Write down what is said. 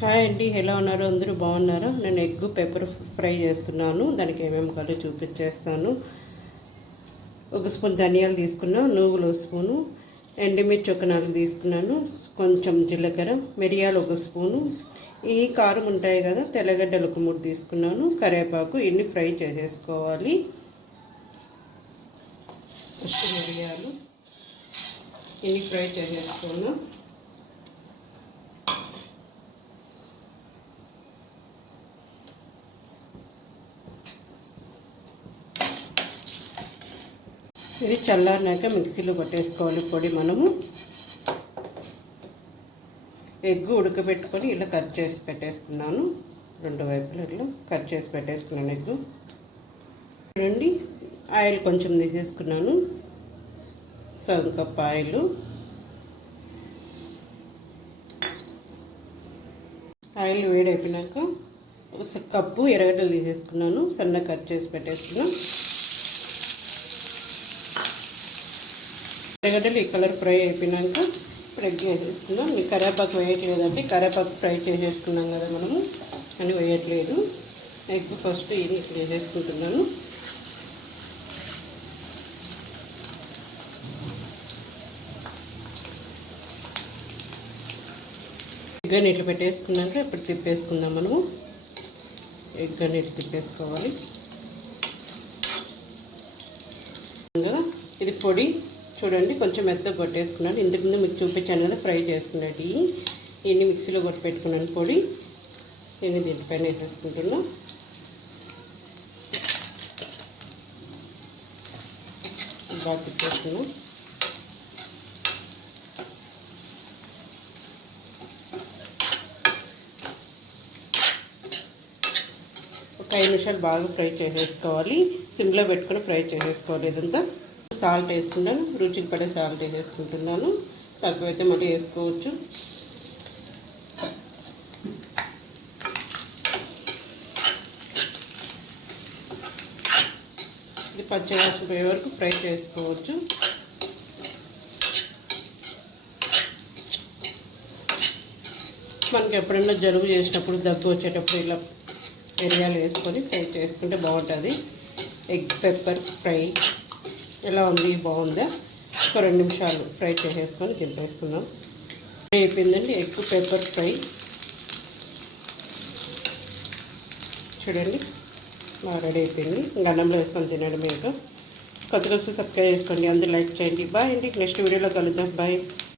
Hi అండి, ఎలా ఉన్నారు? అందరూ బాగున్నారా? నేను ఎగ్ పెప్పర్ ఫ్రై చేస్తున్నాను. దానికి ఏమేమి కావాలో చూపించేస్తాను. ఒక స్పూన్ ధనియాలు తీసుకున్నాను, నువ్వులు ఒక స్పూను, ఎండుమిర్చి ఒక 4 తీసుకున్నాను, కొంచెం జీలకర్ర, మిరియాలు ఒక స్పూను, ఈ కారం ఉంటాయి కదా, తెల్లగడ్డలు ఒక 3 తీసుకున్నాను, కరివేపాకు. ఇన్ని ఫ్రై చేసేసుకోవాలి. ఫస్ట్ మిరియాలు ఇన్ని ఫ్రై చేసేసుకున్నాను. ఇది చల్లారినాక మిక్సీలో పట్టేసుకోవాలి పొడి. మనము ఎగ్ ఉడకబెట్టుకొని ఇలా కట్ చేసి పెట్టేస్తున్నాను. 2 వైపులు ఇట్లా కట్ చేసి పెట్టేసుకున్నాను ఎగ్. చూడండి, ఆయిల్ కొంచెం తీసేసుకున్నాను, సగం కప్ ఆయిల్. ఆయిల్ వేడైపోయినాక ఒక కప్పు ఎర్రగడ్డలు తీసేసుకున్నాను, సన్న కట్ చేసి పెట్టేసుకున్నాను. ఎర్రగడ్డలు ఈ కలర్ ఫ్రై అయిపోయినాక ఇప్పుడు ఎగ్ వేసేసుకుందాం. మీకు కరివేపాకు వేయట్లేదండి, కరివేపాకు ఫ్రై చేసేసుకున్నాం కదా మనము, అని వేయట్లేదు. ఎగ్ ఫస్ట్ ఇది ఇట్లా వేసేసుకుంటున్నాను. ఎగ్ అని ఇట్లా పెట్టేసుకున్నాక ఇప్పుడు తిప్పేసుకుందాం మనము. ఎగ్ అని ఇట్లా తిప్పేసుకోవాలి కదా. ఇది పొడి చూడండి, కొంచెం మెత్తగా కొట్టేసుకున్నాను. ఇంతకుముందు మీకు చూపించాను కదా ఫ్రై చేసుకున్నట్టు. ఇన్ని మిక్సీలో కొట్టి పెట్టుకున్నాను పొడి. నేను దీనిపైన వేసేసుకుంటున్నా. బాగా తిప్పేసుకున్నా. ఒక 5 నిమిషాలు బాగా ఫ్రై చేసేసుకోవాలి. సిమ్లో పెట్టుకొని ఫ్రై చేసేసుకోవాలి. ఇదంతా సాల్ట్ వేసుకున్నాను, రుచికి పడే సాల్ట్ వేసుకుంటున్నాను. తక్కువైతే మళ్ళీ వేసుకోవచ్చు. ఇది పచ్చివాసన పోయే వరకు ఫ్రై చేసుకోవచ్చు. మనకి ఎప్పుడైనా జలుబు చేసినప్పుడు, దగ్గు వచ్చేటప్పుడు ఇలా మిరియాలు వేసుకొని ఫ్రై చేసుకుంటే బాగుంటుంది. ఎగ్ పెప్పర్ ఫ్రై ఎలా ఉంది? బాగుందా? ఒక 2 నిమిషాలు ఫ్రై చేసేసుకొని దింపేసుకుందాం. ఫ్రై అయిపోయిందండి ఎగ్ పెప్పర్ ఫ్రై. చూడండి, బాగా రెడీ అయిపోయింది. ఇంకా అన్నంలో వేసుకొని తినడం. మీకు కొత్తగా వస్తే సబ్స్క్రైబ్ చేసుకోండి, అందరూ లైక్ చేయండి. బాయ్ అండి, నెక్స్ట్ వీడియోలో కలుద్దాం. బాయ్.